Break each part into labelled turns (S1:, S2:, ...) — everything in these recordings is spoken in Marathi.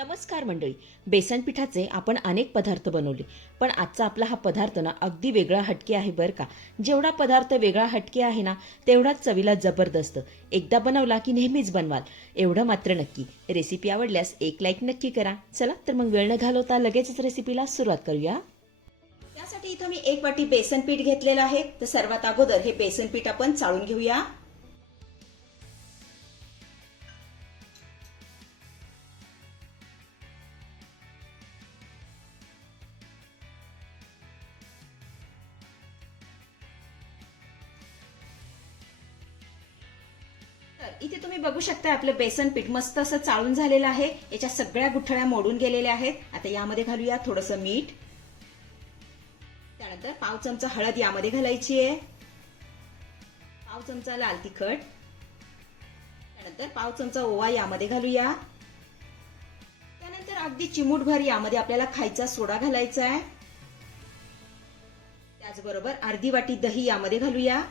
S1: नमस्कार मंडळी. बेसन पिठाचे आपण अनेक पदार्थ बनवले पण आजचा आपला हा पदार्थ ना अगदी वेगळा हटके आहे बरं का? जेवढा पदार्थ वेगळा हटके आहे ना तेवढाच चवीला जबरदस्त. एकदा बनवला की नेहमीच बनवाल. एवढं मात्र नक्की. रेसिपी आवडल्यास एक लाईक नक्की करा. चला तर मग वेळ न घालवता लगेचच रेसिपीला सुरुवात करूया.
S2: त्यासाठी इथं मी एक वाटी बेसन पीठ घेतलेलं आहे. तर सर्वात अगोदर हे बेसन पीठ आपण चाळून घेऊया. इथे तुम्ही बघू शकता आपलं बेसन पीठ मस्त असं चाळून झालेलं आहे. याच्या सगळ्या गुठळ्या मोडून गेलेल्या आहेत. आता यामध्ये घालूया थोडंसं मीठ. त्यानंतर पाव चमचा हळद यामध्ये घालायची आहे. पाव चमचा लाल तिखट. त्यानंतर पाव चमचा ओवा यामध्ये घालूया. त्यानंतर अगदी चिमूटभर यामध्ये आपल्याला खायचा सोडा घालायचा आहे. त्याचबरोबर अर्धी वाटी दही यामध्ये घालूया.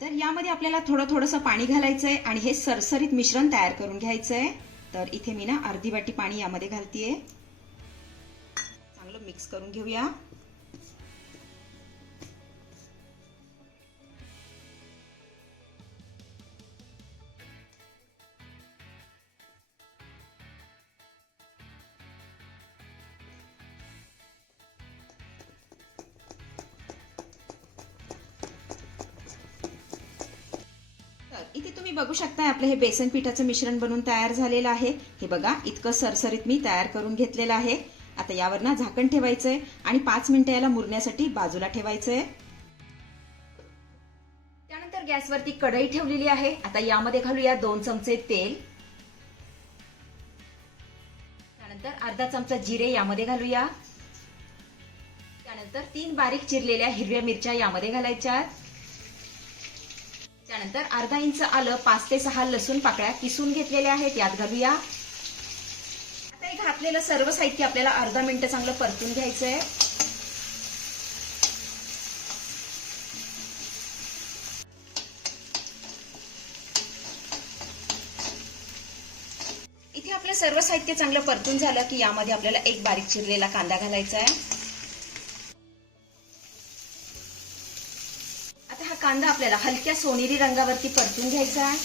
S2: तर यामध्ये आपल्याला थोडं थोडंसं पाणी घालायचंय आणि हे सरसरीत मिश्रण तयार करून घ्यायचंय. तर इथे मी ना अर्धी वाटी पाणी यामध्ये घालतीये. चांगलं मिक्स करून घेऊया. इथे तुम्ही बघू शकता आपलं हे बेसन पिठाचं मिश्रण बनून तयार झालेलं आहे. हे बघा इतकं सरसरीत मी तयार करून घेतलेलं आहे. आता यावर ना झाकण ठेवायचंय आणि पाच मिनिटं याला मुरण्यासाठी बाजूला ठेवायचंय. त्यानंतर गॅसवरती कढई ठेवलेली आहे. आता यामध्ये घालूया दोन चमचे तेल. त्यानंतर अर्धा चमचा जिरे यामध्ये घालूया. त्यानंतर तीन बारीक चिरलेल्या हिरव्या मिरच्या यामध्ये घालायच्या त्यानंतर अर्धा इंच आलं पाच ते सहा लसूण पाकळ्या किसून घेतलेल्या आहेत. यात घालूया. आता हे घातलेलं सर्व साहित्य आपल्याला अर्धा मिनिट चांगलं परतून घ्यायचंय. इथे आपलं सर्व साहित्य चांगलं परतून झालं की यामध्ये आपल्याला एक बारीक चिरलेला कांदा घालायचा आहे कांदा आपल्याला हलक्या सोनेरी रंगावरती परतून घ्यायचा आहे.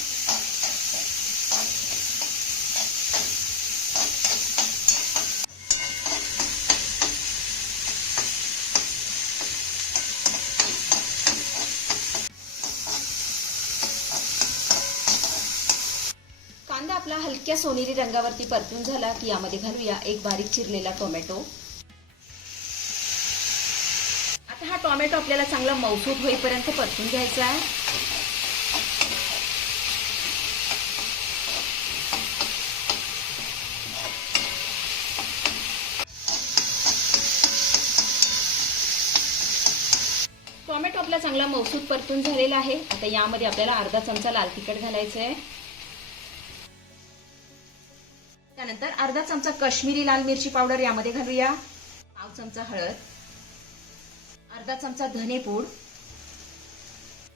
S2: कांदा आपला हलक्या सोनेरी रंगावरती परतून झाला की यामध्ये घालूया एक बारीक चिरलेला टोमॅटो. हा टोमॅटो आपल्याला चांगला मौसूद होईपर्यंत परतून घ्यायचा आहे. टोमॅटो आपला चांगला मौसूद परतून झालेला आहे. आता यामध्ये आपल्याला अर्धा चमचा लाल तिखट घालायचं आहे. त्यानंतर अर्धा चमचा काश्मीरी लाल मिरची पावडर यामध्ये घालूया. पाव चमचा हळद. अर्धा चमचा धनेपूड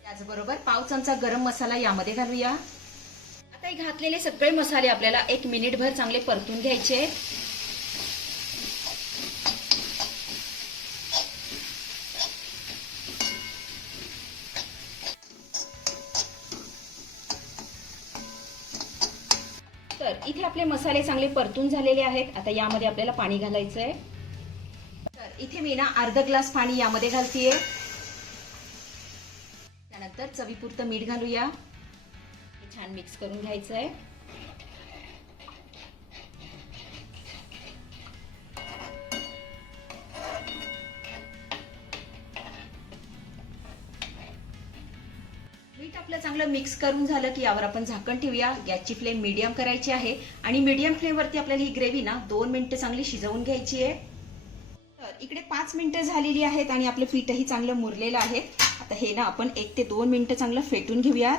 S2: त्याचबरोबर पाव चमचा गरम मसाला यामध्ये घालूया. आता हे घातलेले सगळे मसाले आपल्याला एक मिनिटभर चांगले परतून घ्यायचे तर इथे आपले मसाले चांगले परतून झालेले आहेत. आता यामध्ये आपल्याला पाणी घालायचं आहे इथे मी ना अर्धा ग्लास पाणी यामध्ये घालतीये. त्यानंतर चवीपुरतं मीठ घालूया. हे छान मिक्स करून घ्यायचं आहे मीठ आपलं चांगलं मिक्स करून झालं की यावर आपण झाकण ठेवूया. गॅसची फ्लेम मीडियम करायची आहे. आणि मीडियम फ्लेमवरती आपल्याला ही ग्रेव्ही ना दोन मिनिटं चांगली शिजवून घ्यायची आहे. इकडे पाच मिनिटं झालेली आहेत आणि आपलं पीठही चांगलं मुरलेलं आहे. आता हे ना आपण एक ते दोन मिनिटं चांगलं फेटून घेऊयात.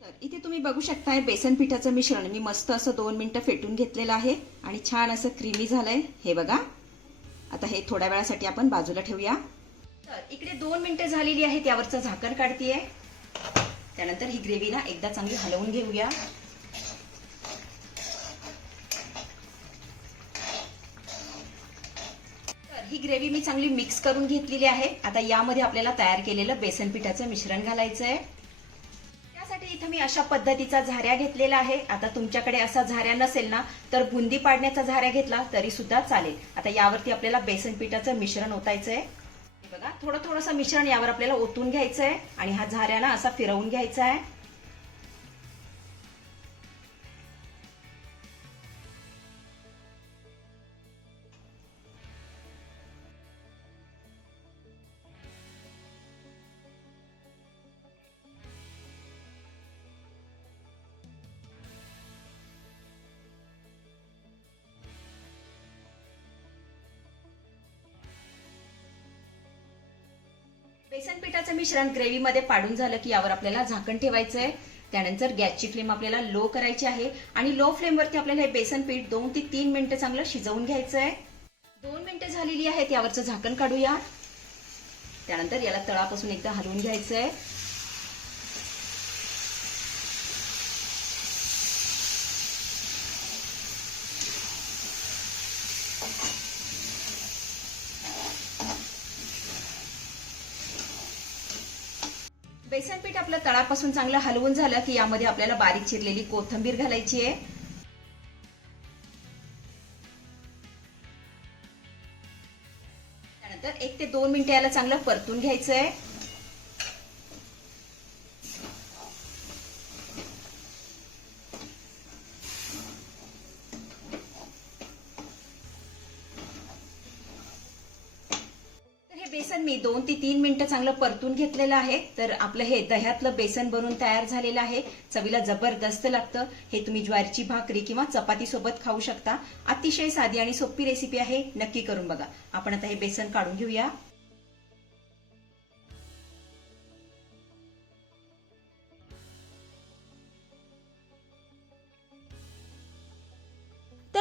S2: तर इथे तुम्ही बघू शकताय बेसन पिठाचं मिश्रण. मी मस्त असं दोन मिनिटं फेटून घेतलेलं आहे आणि छान असं क्रीमी झालंय. हे बघा. आता हे थोड्या वेळासाठी आपण बाजूला ठेवूया. तर इकडे दोन मिनिटं झालेली आहेत त्यावरचं झाकण काढतीये. त्यानंतर ही ग्रेव्ही ना एकदा चांगली हलवून घेऊया. तर ही ग्रेव्ही मी चांगली मिक्स करून घेतलेली आहे. आता यामध्ये आपल्याला तयार केलेलं बेसन पिठाचं मिश्रण घालायचं आहे इथं मी अशा पद्धतीचा झाऱ्या घेतलेला आहे. आता तुमच्याकडे असा झाऱ्या नसेल ना तर बुंदी पाडण्याचा झाऱ्या घेतला तरी सुद्धा चालेल. आता यावरती आपल्याला बेसन पिठाचं मिश्रण ओतायचं आहे बघा थोडं थोडंसं मिश्रण यावर आपल्याला ओतून घ्यायचं आहे आणि हा झाऱ्याला असा फिरवून घ्यायचा आहे बेसन पिठाचं मिश्रण ग्रेव्हीमध्ये पाडून झालं की यावर आपल्याला झाकण ठेवायचं आहे त्यानंतर गॅसची फ्लेम आपल्याला लो करायची आहे आणि लो फ्लेमवरती आपल्याला हे बेसन पीठ दोन ते तीन मिनिटं चांगलं शिजवून घ्यायचं आहे दोन मिनिटं झालेली आहेत यावरचं झाकण काढूया. त्यानंतर याला तळापासून एकदा हलवून घ्यायचं आहे बेसन पीठ आपलं तळापासून चांगलं हलवून झालं की यामध्ये आपल्याला बारीक चिरलेली कोथंबीर घालायची आहे. त्यानंतर एक ते दोन मिनिटं याला चांगलं परतून घ्यायचं आहे तर हे बेसन मी दोन ते तीन मिनिटं चांगलं परतून घेतलेलं आहे. तर आपलं हे दह्यातलं बेसन बनून तयार झालेलं आहे. चवीला जबरदस्त लागतं. हे तुम्ही ज्वारीची भाकरी किंवा चपाती सोबत खाऊ शकता. अतिशय साधी आणि सोपी रेसिपी आहे. नक्की करून बघा. आपण आता हे बेसन काढून घेऊया.